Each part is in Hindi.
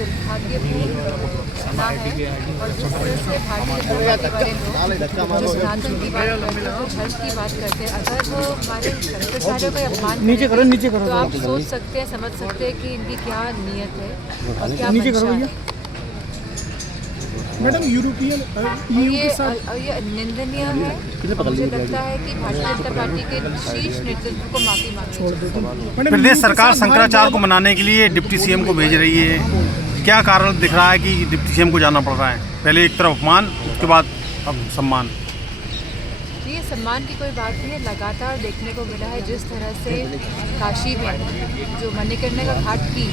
दुर्भाग्यपूर्ण घटना है। और जिस तरह से भारतीय जनता पार्टी वाले लोग जो सिद्धांतों की बात करते हैं, जो धर्म की बात करते हैं, अगर वो हमारे शंकराचार्यों का अपमान नीचे करो तो आप सोच सकते हैं, समझ सकते हैं कि इनकी क्या नीयत है और क्या मंशा है। मैडम यूरोपियन ये निंदनीय है। मुझे लगता है कि भारतीय जनता पार्टी के शीर्ष नेतृत्व को माफी मांगनी। प्रदेश सरकार शंकराचार्य को मनाने के लिए डिप्टी सीएम को भेज रही है, क्या कारण दिख रहा है कि डिप्टी सीएम को जाना पड़ रहा है? पहले एक तरफ अपमान, उसके बाद अब सम्मान। ये सम्मान की कोई बात नहीं है। लगातार देखने को मिला है जिस तरह से काशी में जो मणिकर्णिका घाट की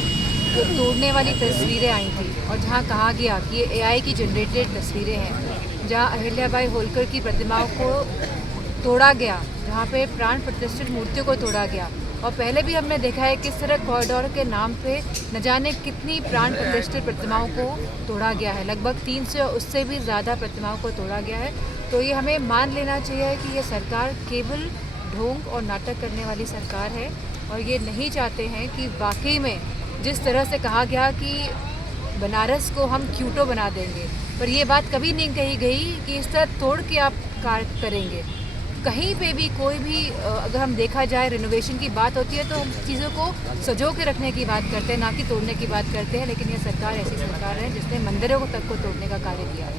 जो तोड़ने वाली तस्वीरें आई थी और जहाँ कहा गया कि ये AI की जनरेटेड तस्वीरें हैं, जहाँ अहिल्याबाई होलकर की प्रतिमाओं को तोड़ा गया, जहाँ पे प्राण प्रतिष्ठित मूर्तियों को तोड़ा गया। और पहले भी हमने देखा है किस तरह कॉरिडोर के नाम पे न जाने कितनी प्राण प्रतिष्ठित प्रतिमाओं को तोड़ा गया है। लगभग 300 उससे भी ज़्यादा प्रतिमाओं को तोड़ा गया है। तो ये हमें मान लेना चाहिए कि ये सरकार केवल ढोंग और नाटक करने वाली सरकार है और ये नहीं चाहते हैं कि वाकई में जिस तरह से कहा गया कि बनारस को हम क्यूटो बना देंगे, पर ये बात कभी नहीं कही गई कि इस तरह तोड़ के आप कार्य करेंगे। कहीं पे भी कोई भी अगर हम देखा जाए रिनोवेशन की बात होती है तो हम चीज़ों को सजो के रखने की बात करते हैं, ना कि तोड़ने की बात करते हैं। लेकिन ये सरकार ऐसी सरकार है जिसने मंदिरों तक को तोड़ने का कार्य किया है।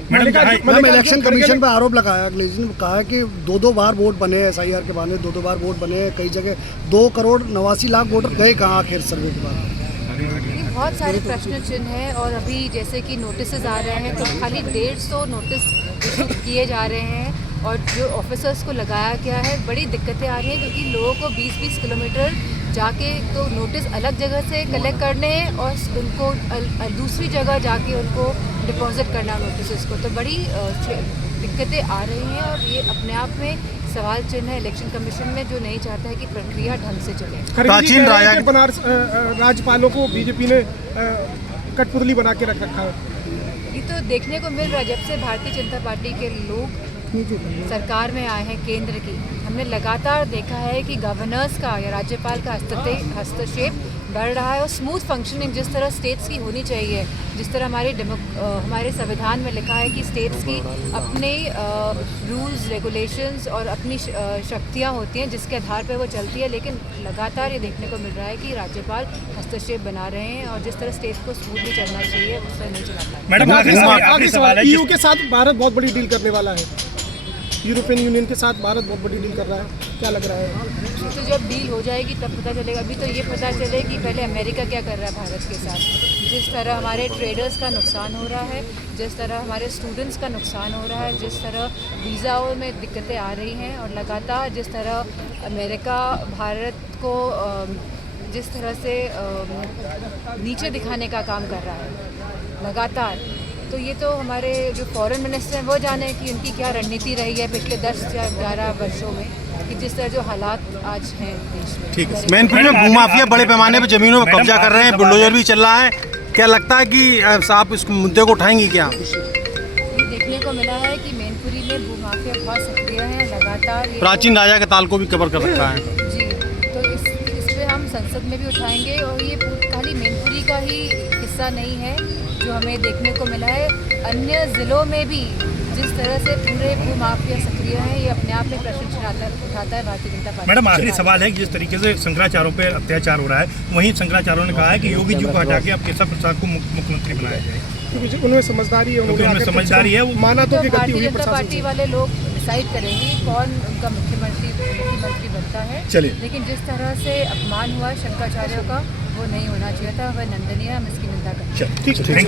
मैडम इलेक्शन कमीशन पर आरोप लगाया, अखिलेश ने कहा कि 2-2 बार वोट बने, SIR के बहाने 2-2 बार वोट बने, कई जगह 2,89,00,000 वोटर गए कहाँ आखिर सर्वे के बाद? बहुत सारे प्रश्न चिन्ह हैं और अभी जैसे कि नोटिस आ रहे हैं तो खाली 150 नोटिस इशू किए जा रहे हैं और जो ऑफिसर्स को लगाया गया है बड़ी दिक्कतें आ रही हैं क्योंकि लोगों को 20-20 किलोमीटर जाके तो नोटिस अलग जगह से कलेक्ट करने हैं और उनको दूसरी जगह जाके उनको डिपॉजिट करना नोटिस को, तो बड़ी दिक्कतें आ रही हैं और ये अपने आप में सवाल चिन्ह है इलेक्शन कमीशन में, जो नहीं चाहता है कि प्रक्रिया ढंग से चले। प्राचीन बनारस राज्यपालों को बीजेपी ने कठपुतली बना के रख रखा है। ये तो देखने को मिल रहा है जब से भारतीय जनता पार्टी के लोग सरकार में आए हैं केंद्र की, हमने लगातार देखा है कि गवर्नर्स का या राज्यपाल का हस्तक्षेप बढ़ रहा है और स्मूथ फंक्शनिंग जिस तरह स्टेट्स की होनी चाहिए, जिस तरह हमारे संविधान में लिखा है कि स्टेट्स की अपने रूल्स रेगुलेशंस और अपनी शक्तियाँ होती हैं जिसके आधार पर वो चलती है। लेकिन लगातार ये देखने को मिल रहा है कि राज्यपाल हस्तक्षेप बना रहे हैं और जिस तरह स्टेट्स को स्मूथली चलना चाहिए उस तरह नहीं चलाता। मैडम आखिरी सवाल, EU के साथ भारत बहुत बड़ी डील करने वाला है, यूरोपियन यूनियन के साथ भारत बहुत बड़ी डील कर रहा है, क्या लग रहा है? तो जब डील हो जाएगी तब पता चलेगा। अभी तो ये पता चले कि पहले अमेरिका क्या कर रहा है भारत के साथ। जिस तरह हमारे ट्रेडर्स का नुकसान हो रहा है, जिस तरह हमारे स्टूडेंट्स का नुकसान हो रहा है, जिस तरह वीज़ाओं में दिक्कतें आ रही हैं और लगातार जिस तरह अमेरिका भारत को जिस तरह से नीचे दिखाने का काम कर रहा है लगातार, तो ये तो हमारे जो फॉरेन मिनिस्टर हैं वो जाने कि उनकी क्या रणनीति रही है पिछले 10 या 11 वर्षों में कि जिस तरह जो हालात आज हैं देश में। ठीक है, मैनपुरी में भूमाफिया बड़े पैमाने पर जमीनों पर कब्जा कर रहे हैं, बुलडोजर भी चल रहा है, क्या लगता है कि आप इस मुद्दे को उठाएंगी क्या? ये देखने को मिला है कि मैनपुरी में भूमाफिया बहुत सक्रिय है लगातार। प्राचीन राजा के ताल को भी कवर कर रखा है जी, तो इस पे हम संसद में भी उठाएंगे और ये खाली मैनपुरी का ही हिस्सा नहीं है जो हमें देखने को मिला है, अन्य ज़िलों में भी जिस तरह से पूरे भूमाफिया सक्रिय हैं, ये अपने आप में प्रश्न उठाता है भारतीय जनता पार्टी। मैडम आखिरी सवाल है कि जिस तरीके से शंकराचार्यों पर अत्याचार हो रहा है, वहीं शंकराचार्यों ने कहा है कि योगी जी को हटा के अब केशव प्रसाद को मुख्यमंत्री बनाया जाए, क्योंकि उनमें समझदारी है, उनमें समझदारी है, वो माना तो कि भारतीय जनता पार्टी वाले लोग डिसाइड करेंगे कौन उनका मुख्यमंत्री बनता है। चलिए, लेकिन जिस तरह से अपमान हुआ शंकराचार्यों का वो नहीं होना चाहिए था, वह निंदनीय है, हम इसकी निंदा करते हैं।